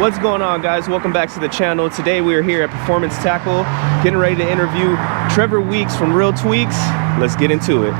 What's going on, guys? Welcome back to the channel. Today we are here at Performance Tackle, getting ready to interview Trevor Weeks from Reel Tweeks. Let's get into it.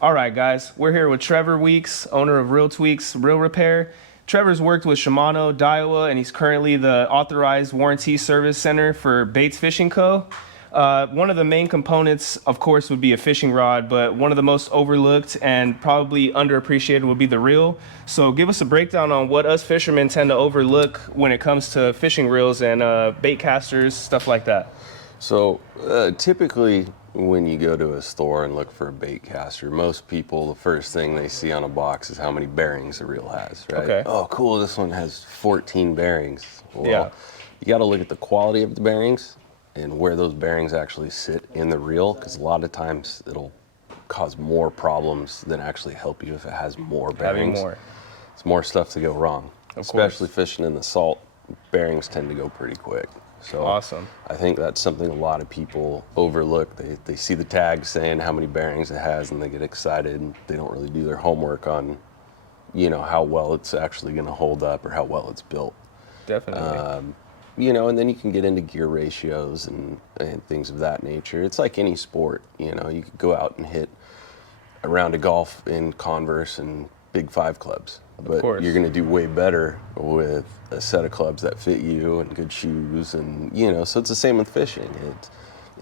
All right, guys, we're here with Trevor Weeks, owner of Reel Tweeks Reel Repair. Trevor's worked with Shimano, Diawa, and he's currently the authorized warranty service center for Bates Fishing Co. One of the main components, of course, would be a fishing rod, but one of the most overlooked and probably underappreciated would be the reel. So give us a breakdown on what us fishermen tend to overlook when it comes to fishing reels and bait casters, stuff like that. So typically when you go to a store and look for a bait caster, most people, the first thing they see on a box is how many bearings the reel has, right? Okay. Oh, cool, this one has 14 bearings. Well, Yeah. you got to look at the quality of the bearings and where those bearings actually sit in the reel, because a lot of times it'll cause more problems than actually help you if it has more bearings. Having more. It's more stuff to go wrong. Especially fishing in the salt, bearings tend to go pretty quick. So Awesome. I think that's something a lot of people overlook. They see the tag saying how many bearings it has and they get excited, and they don't really do their homework on, you know, how well it's actually going to hold up or how well it's built. Definitely. You know, and then you can get into gear ratios and things of that nature. It's like any sport, you know, you could go out and hit a round of golf in Converse and Big 5 clubs, but you're going to do way better with a set of clubs that fit you and good shoes, and you know, so it's the same with fishing. It's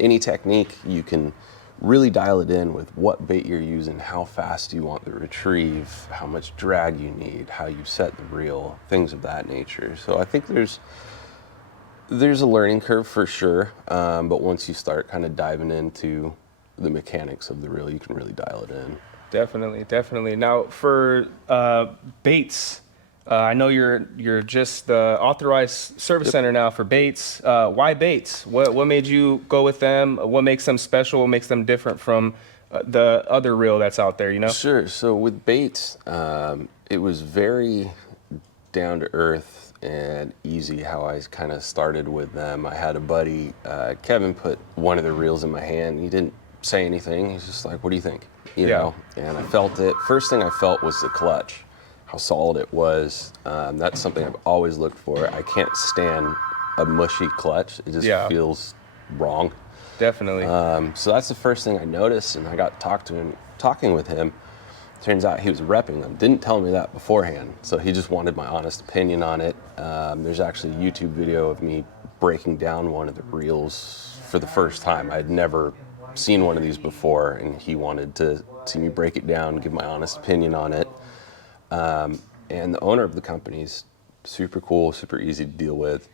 any technique, you can really dial it in with what bait you're using, how fast you want the retrieve, how much drag you need, how you set the reel, things of that nature. So I think there's a learning curve for sure, but once you start kind of diving into the mechanics of the reel, you can really dial it in. Definitely, definitely. Now, for baits, I know you're just the authorized service center now for baits. Why baits? What made you go with them? What makes them special? What makes them different from the other reel that's out there, you know? Sure. So with baits, it was very down to earth and easy how I kind of started with them. I had a buddy, Kevin, put one of the reels in my hand. He didn't say anything. He's just like, "What do you think?" You know, and I felt it. First thing I felt was the clutch, how solid it was. That's something I've always looked for. I can't stand a mushy clutch. It just feels wrong. Definitely. So that's the first thing I noticed, and I got talking with him. Turns out he was repping them. Didn't tell me that beforehand, so he just wanted my honest opinion on it. There's actually a YouTube video of me breaking down one of the reels for the first time. I'd never seen one of these before, and he wanted to see me break it down, give my honest opinion on it. And the owner of the company is super cool, super easy to deal with.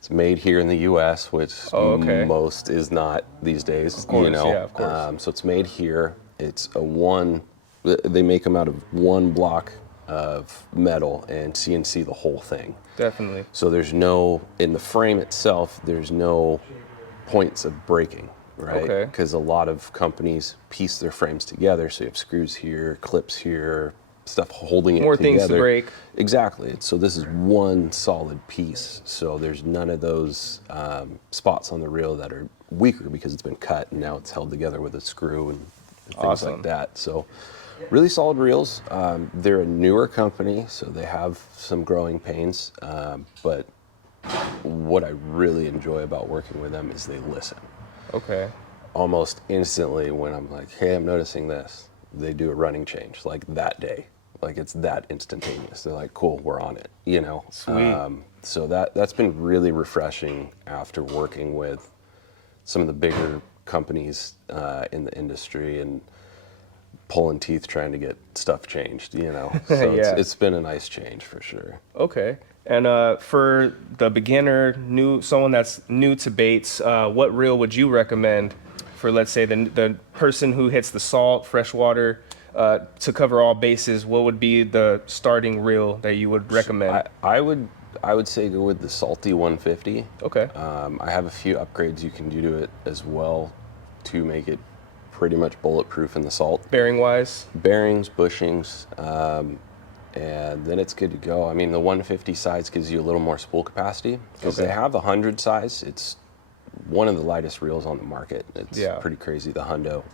It's made here in the U.S., which most is not these days. Of course, you know? Yeah, of course. So it's made here. It's they make them out of one block of metal and CNC the whole thing. Definitely. So there's no, in the frame itself, there's no points of breaking. Right, because a lot of companies piece their frames together, so you have screws here, clips here, stuff holding it together. More things to break. Exactly. So this is one solid piece, so there's none of those spots on the reel that are weaker because it's been cut and now it's held together with a screw and things like that. So really solid reels. They're a newer company, so they have some growing pains, but what I really enjoy about working with them is they listen. Okay. Almost instantly when I'm like, hey, I'm noticing this, they do a running change like that day. Like it's that instantaneous. They're like, cool, we're on it, you know? Sweet. So that's been really refreshing after working with some of the bigger companies in the industry and pulling teeth trying to get stuff changed, you know? So it's been a nice change for sure. Okay. And for the beginner, someone that's new to baits, what reel would you recommend for, let's say, the person who hits the salt, freshwater, to cover all bases? What would be the starting reel that you would recommend? I would say go with the Salty 150. Okay. I have a few upgrades you can do to it as well to make it pretty much bulletproof in the salt. Bearing-wise? Bearings, bushings, and then it's good to go. I mean, the 150 size gives you a little more spool capacity because they have a 100 size. It's one of the lightest reels on the market. It's pretty crazy, the Hundo.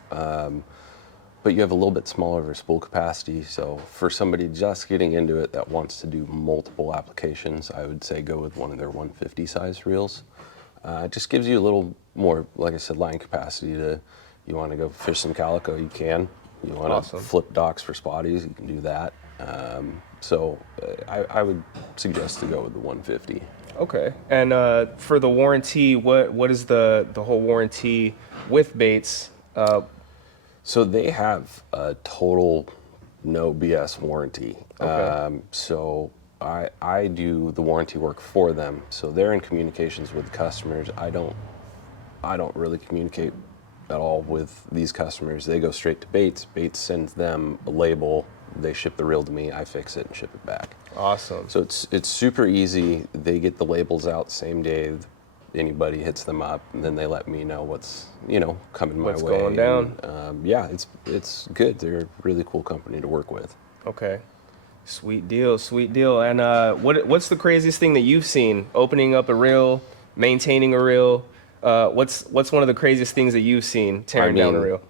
but you have a little bit smaller of a spool capacity. So for somebody just getting into it that wants to do multiple applications, I would say go with one of their 150 size reels. It just gives you a little more, like I said, line capacity to, you want to go fish some calico, you can. You want to flip docks for spotties, you can do that. I would suggest to go with the 150. Okay. And for the warranty, what is the whole warranty with baits? So they have a total no BS warranty. Okay. So I do the warranty work for them. So they're in communications with customers. I don't really communicate at all with these customers. They go straight to Baits. Baits sends them a label. They ship the reel to me. I fix it and ship it back. Awesome. So it's super easy. They get the labels out same day anybody hits them up, and then they let me know what's coming my way. What's going down? And, yeah, it's good. They're a really cool company to work with. Okay. Sweet deal, sweet deal. And what's the craziest thing that you've seen opening up a reel, maintaining a reel? What's one of the craziest things that you've seen tearing down a reel?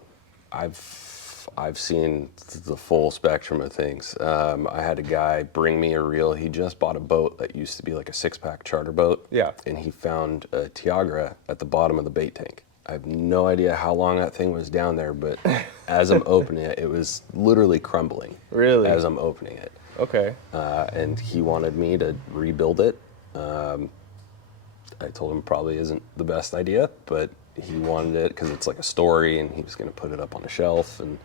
I've seen the full spectrum of things. I had a guy bring me a reel. He just bought a boat that used to be like a 6-pack charter boat. Yeah. And he found a Tiagra at the bottom of the bait tank. I have no idea how long that thing was down there, but as I'm opening it, it was literally crumbling. Really? As I'm opening it. Okay. And he wanted me to rebuild it. I told him probably isn't the best idea, but he wanted it because it's like a story, and he was going to put it up on a shelf. And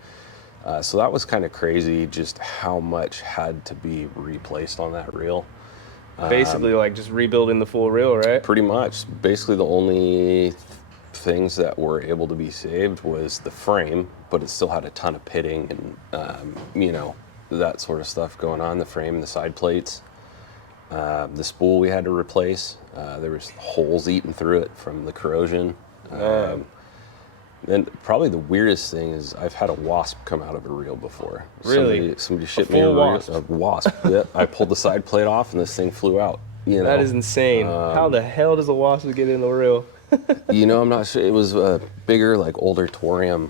so that was kind of crazy, just how much had to be replaced on that reel. Basically, like just rebuilding the full reel, right? Pretty much. Basically, the only things that were able to be saved was the frame, but it still had a ton of pitting and that sort of stuff going on. The frame and the side plates. The spool we had to replace. There was holes eaten through it from the corrosion. And probably the weirdest thing is I've had a wasp come out of a reel before. Really? Somebody shipped me a wasp. Yeah, I pulled the side plate off and this thing flew out. That is insane. How the hell does a wasp get in the reel? I'm not sure. It was a bigger, like older Torium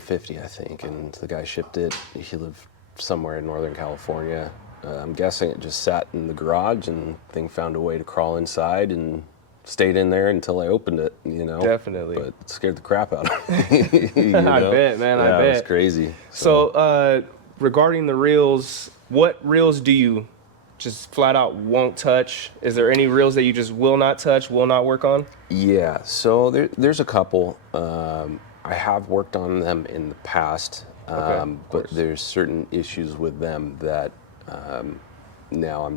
50, I think, and the guy shipped it. He lived somewhere in Northern California. I'm guessing it just sat in the garage and thing found a way to crawl inside and stayed in there until I opened it, Definitely. But it scared the crap out of me. I bet, man, I bet. It was crazy. So regarding the reels, what reels do you just flat out won't touch? Is there any reels that you just will not touch, will not work on? Yeah, so there's a couple. I have worked on them in the past, but there's certain issues with them that now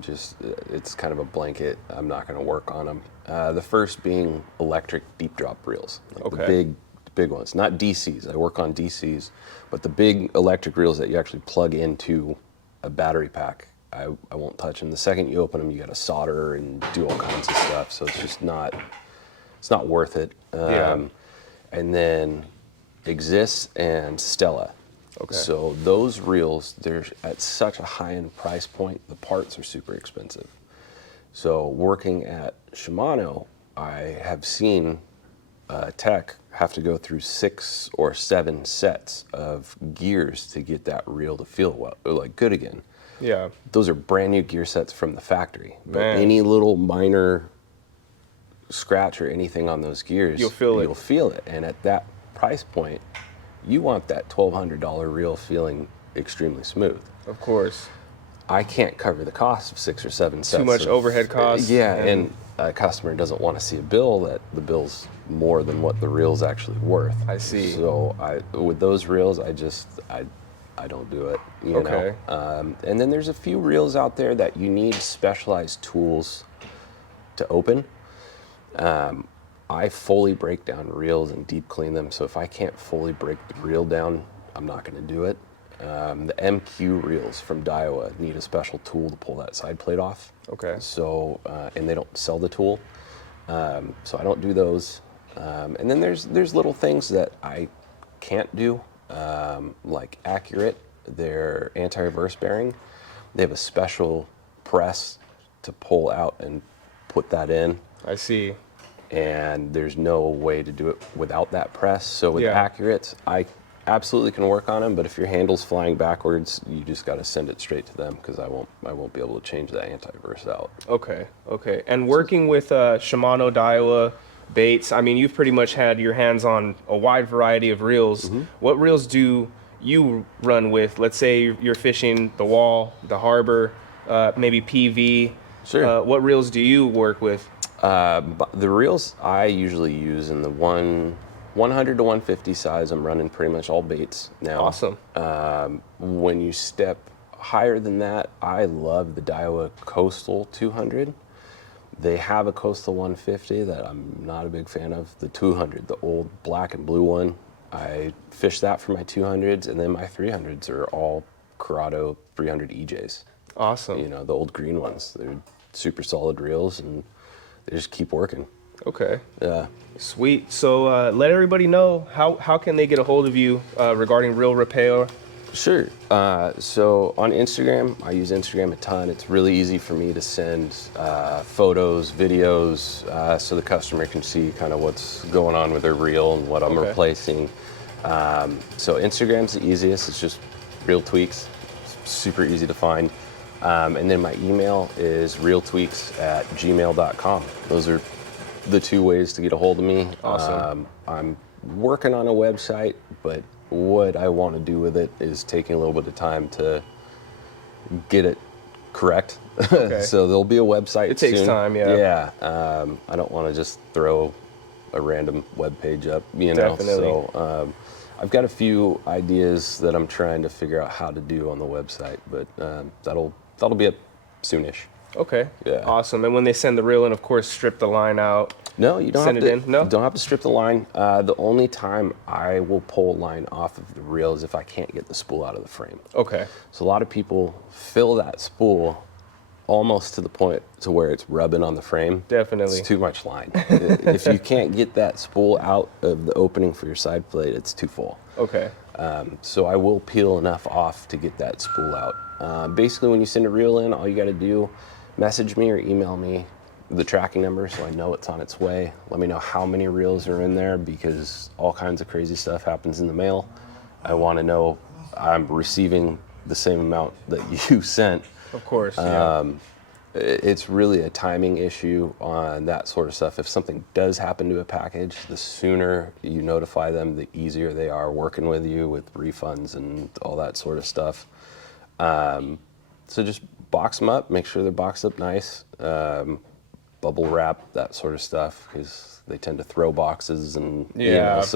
it's kind of a blanket. I'm not going to work on them. The first being electric deep drop reels, like the big ones, not DCs. I work on DCs, but the big electric reels that you actually plug into a battery pack, I won't touch them. The second you open them, you got to solder and do all kinds of stuff. So it's just not worth it. And then Exists and Stella. Okay. So those reels, they're at such a high-end price point, the parts are super expensive. So working at Shimano, I have seen tech have to go through 6 or 7 sets of gears to get that reel to feel good again. Yeah. Those are brand new gear sets from the factory. But Man. any little minor scratch or anything on those gears, You'll feel it. And at that price point, you want that $1,200 reel feeling extremely smooth. Of course. I can't cover the cost of 6 or 7 sets. Too much overhead costs. Yeah, and a customer doesn't want to see a bill that the bill's more than what the reel's actually worth. I see. So with those reels, I don't do it. You know? And then there's a few reels out there that you need specialized tools to open. I fully break down reels and deep clean them. So if I can't fully break the reel down, I'm not going to do it. The MQ reels from Diawa need a special tool to pull that side plate off. Okay. So, and they don't sell the tool. So I don't do those. And then there's little things that I can't do, like Accurate, their anti-reverse bearing. They have a special press to pull out and put that in. I see. And there's no way to do it without that press. So with Accurate, I absolutely can work on them, but if your handle's flying backwards, you just got to send it straight to them because I won't be able to change that anti-verse out. Okay, okay. And working with Shimano, Daiwa baits, I mean, you've pretty much had your hands on a wide variety of reels. What reels do you run with? Let's say you're fishing the wall, the harbor, maybe PV. Sure. What reels do you work with? The reels I usually use in the 100 to 150 size, I'm running pretty much all baits now. Awesome. When you step higher than that, I love the Diawa Coastal 200. They have a Coastal 150 that I'm not a big fan of. The 200, the old black and blue one, I fish that for my 200s, and then my 300s are all Corrado 300 EJs. Awesome. You know, the old green ones. They're super solid reels, and they just keep working. Okay. Yeah. Sweet. So let everybody know how can they get a hold of you regarding reel repair. Sure. So on Instagram, I use Instagram a ton. It's really easy for me to send photos, videos, so the customer can see kind of what's going on with their reel and what I'm replacing. So Instagram's the easiest. It's just Reel Tweaks. It's super easy to find. And then my email is reeltweeks@gmail.com. Those are the two ways to get a hold of me. Awesome. I'm working on a website, but what I want to do with it is taking a little bit of time to get it correct. Okay. So there'll be a website It takes soon. time, yeah. Yeah. I don't want to just throw a random web page up, you know. Definitely. So I've got a few ideas that I'm trying to figure out how to do on the website, but that'll be up soonish. Okay. Yeah. Awesome. And when they send the reel in, of course, strip the line out. No, you don't Send have it to. in? No? Don't have to strip the line. The only time I will pull a line off of the reel is if I can't get the spool out of the frame. Okay. So a lot of people fill that spool almost to the point to where it's rubbing on the frame. Definitely. It's too much line. If you can't get that spool out of the opening for your side plate, it's too full. Okay. So I will peel enough off to get that spool out. Basically, when you send a reel in, all you got to do, message me or email me the tracking number so I know it's on its way. Let me know how many reels are in there because all kinds of crazy stuff happens in the mail. I want to know I'm receiving the same amount that you sent. Of course. Yeah. It's really a timing issue on that sort of stuff. If something does happen to a package, the sooner you notify them, the easier they are working with you with refunds and all that sort of stuff. So just box them up, make sure they're boxed up nice, bubble wrap, that sort of stuff, because they tend to throw boxes and so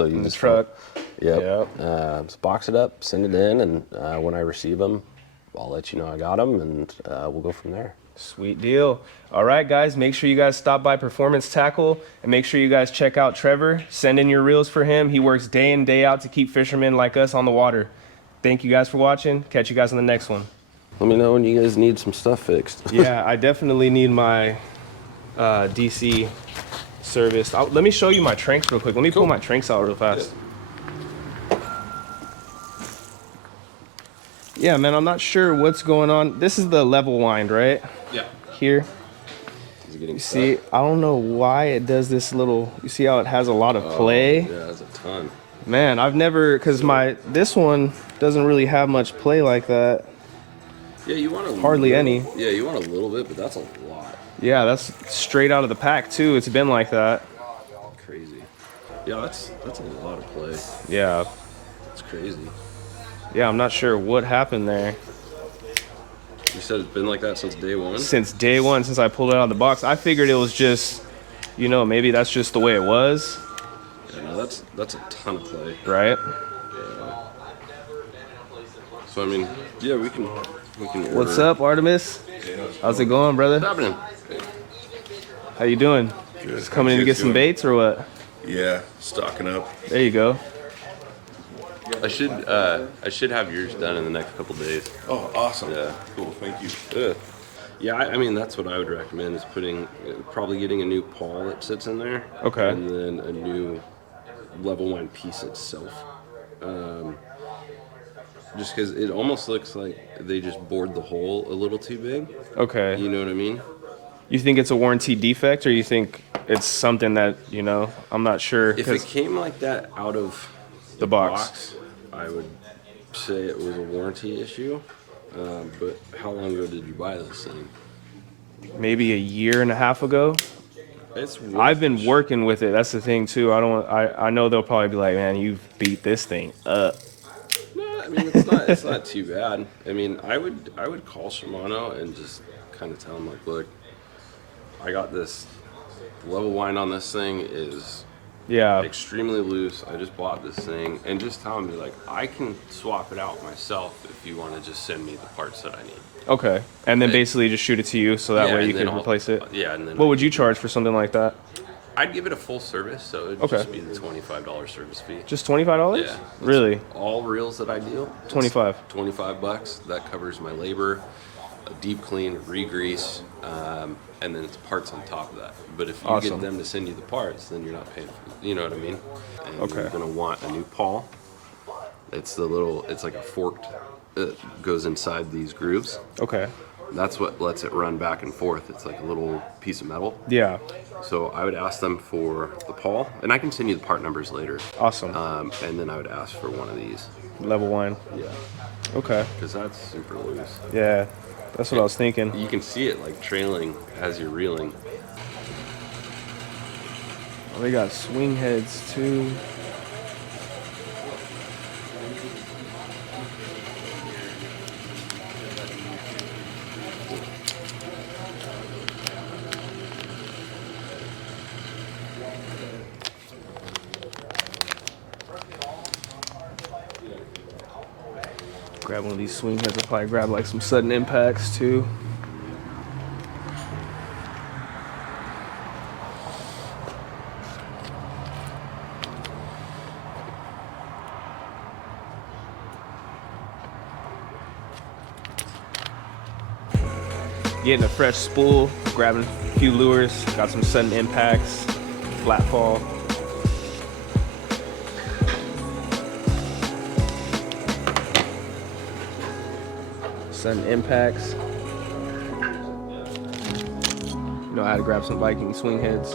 you in the just truck. Yep. So box it up, send it in, and when I receive them, I'll let you know I got them, and we'll go from there. Sweet deal. All right, guys, make sure you guys stop by Performance Tackle and make sure you guys check out Trevor. Send in your reels for him. He works day in, day out to keep fishermen like us on the water. Thank you guys for watching. Catch you guys on the next one. Let me know when you guys need some stuff fixed. Yeah, I definitely need my DC serviced. Let me show you my tranks real quick. Let me pull my tranks out real fast. Yeah, man, I'm not sure what's going on. This is the level wind, right? Yeah. Here. Is it getting You see, I don't know why it does this little, you see how it has a lot of play? Yeah, that's a ton. Man, I've never, because this one doesn't really have much play like that. Yeah, you want Hardly any. Yeah, you want a little bit, but that's a lot. Yeah, that's straight out of the pack too. It's been like that. Crazy. Yeah, that's a lot of play. Yeah. That's crazy. Yeah, I'm not sure what happened there. You said it's been like that since day one? Since day one, since I pulled it out of the box. I figured it was just, maybe that's just the way it was. Yeah, no, that's a ton of play. Right? So, I mean, yeah, we can What's up, Artemis? How's it going, brother? What's happening? How you doing? Good. Just coming in to get some baits or what? Yeah, stocking up. There you go. I should have yours done in the next couple days. Oh, awesome. Yeah. Cool, thank you. Yeah, I mean, that's what I would recommend is probably getting a new pawl that sits in there. Okay. And then a new level line piece itself. Just because it almost looks like they just bored the hole a little too big. Okay. You know what I mean? You think it's a warranty defect or you think it's something that, I'm not sure. If it came like that out of The box. I would say it was a warranty issue. But how long ago did you buy this thing? Maybe a year and a half ago. I've been working with it. That's the thing too. I know they'll probably be like, man, you've beat this thing up. No, I mean it's not too bad. I mean, I would call Shimano and just kind of tell them like, look, I got this. The level wind on this thing is extremely loose. I just bought this thing, and just tell me like, I can swap it out myself if you want to just send me the parts that I need. Okay, and then basically just shoot it to you, so that way you can replace it. Yeah, and then what would you charge for something like that? I'd give it a full service, so it'd just be the $25 service fee. Just $25? Yeah. Really? All reels that I do. 25. $25. That covers my labor, a deep clean, re-grease, and then it's parts on top of that. But if you get them to send you the parts, then you're not paying for it. You know what I mean? And you're gonna want a new pawl. It's like a forked. It goes inside these grooves. Okay. That's what lets it run back and forth. It's like a little piece of metal. Yeah. So I would ask them for the pawl, and I can send you the part numbers later. Awesome. And then I would ask for one of these. Level wind. Yeah. Okay. Because that's super loose. Yeah, that's what I was thinking. You can see it like trailing as you're reeling. Oh, they got swing heads too. Grab one of these swing heads. I'll probably grab like some sudden impacts too. Getting a fresh spool, grabbing a few lures, got some sudden impacts, flat fall. Sudden impacts. You know how to grab some Viking swing heads.